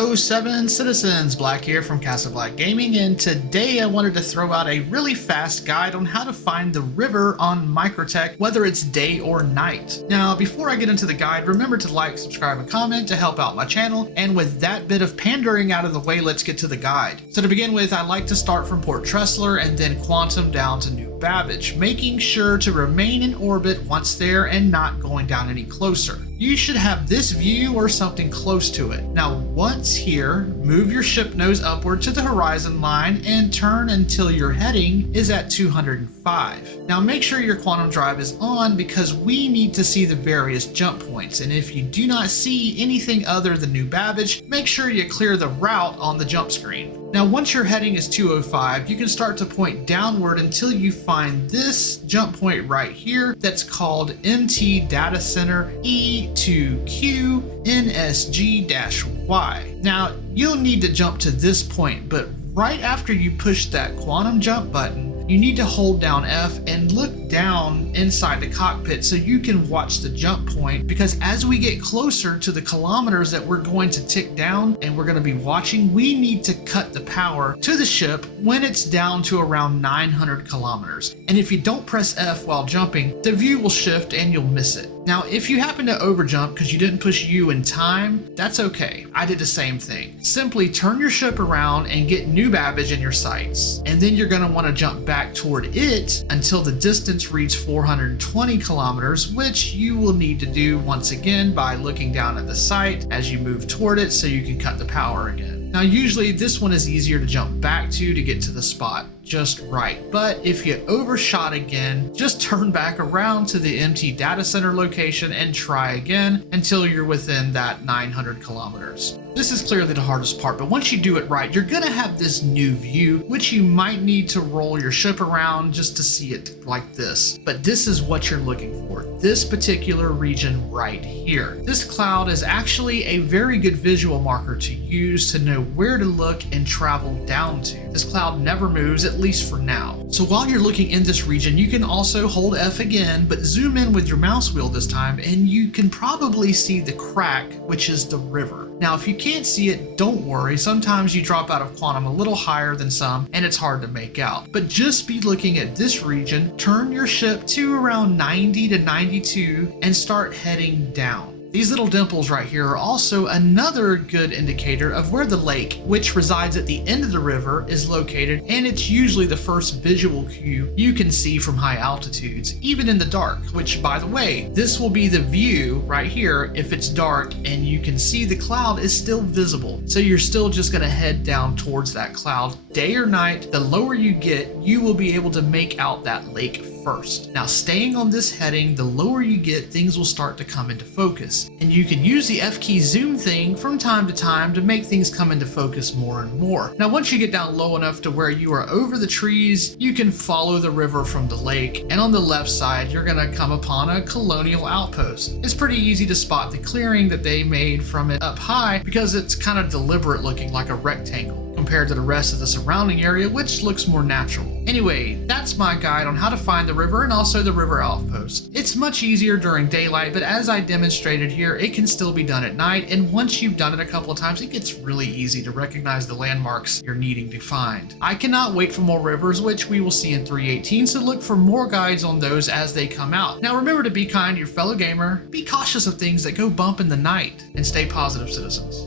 07 citizens, Black here from Castle Black Gaming, and today I wanted to throw out a really fast guide on how to find the river on Microtech, whether it's day or night. Now, before I get into the guide, remember to like, subscribe, and comment to help out my channel, and with that bit of pandering out of the way, let's get to the guide. So to begin with, I like to start from Port Tressler and then quantum down to New Babbage, making sure to remain in orbit once there and not going down any closer. You should have this view or something close to it. Now, once here, move your ship nose upward to the horizon line and turn until your heading is at 205. Now, make sure your quantum drive is on because we need to see the various jump points. And if you do not see anything other than New Babbage, make sure you clear the route on the jump screen. Now, once your heading is 205, you can start to point downward until you find this jump point right here that's called MT Data Center E2Q NSG-Y. Now, you'll need to jump to this point, but right after you push that quantum jump button, you need to hold down F and look down inside the cockpit so you can watch the jump point, because as we get closer to the kilometers that we're going to tick down and we're going to be watching, we need to cut the power to the ship when it's down to around 900 kilometers. And if you don't press F while jumping, the view will shift and you'll miss it. Now, if you happen to overjump because you didn't push U in time, that's okay. I did the same thing. Simply turn your ship around and get New Babbage in your sights. And then you're going to want to jump back toward it until the distance reaches 420 kilometers, which you will need to do once again by looking down at the sight as you move toward it so you can cut the power again. Now, usually this one is easier to jump back to get to the spot just right. But if you overshot again, just turn back around to the MT Data Center location and try again until you're within that 900 kilometers. This is clearly the hardest part, but once you do it right, you're gonna have this new view, which you might need to roll your ship around just to see it like this. But this is what you're looking for, this particular region right here. This cloud is actually a very good visual marker to use to know where to look and travel down to. This cloud never moves, at least for now. So while you're looking in this region, you can also hold F again, but zoom in with your mouse wheel this time, and you can probably see the crack, which is the river. Now, if you can't see it, don't worry. Sometimes you drop out of quantum a little higher than some, and it's hard to make out. But just be looking at this region, turn your ship to around 90 to 92, and start heading down. These little dimples right here are also another good indicator of where the lake, which resides at the end of the river, is located, and it's usually the first visual cue you can see from high altitudes, even in the dark, which, by the way, this will be the view right here if it's dark and you can see the cloud is still visible. So you're still just going to head down towards that cloud. Day or night, the lower you get, you will be able to make out that lake first. Now, staying on this heading, the lower you get, things will start to come into focus. And you can use the F key zoom thing from time to time to make things come into focus more and more. Now, once you get down low enough to where you are over the trees, you can follow the river from the lake. And on the left side, you're gonna come upon a Colonial Outpost. It's pretty easy to spot the clearing that they made from it up high because it's kind of deliberate looking, like a rectangle, compared to the rest of the surrounding area, which looks more natural. Anyway, that's my guide on how to find the river and also the river outpost. It's much easier during daylight, but as I demonstrated here, it can still be done at night, and once you've done it a couple of times, it gets really easy to recognize the landmarks you're needing to find. I cannot wait for more rivers, which we will see in 3.18, so look for more guides on those as they come out. Now, remember to be kind to your fellow gamer, be cautious of things that go bump in the night, and stay positive, citizens.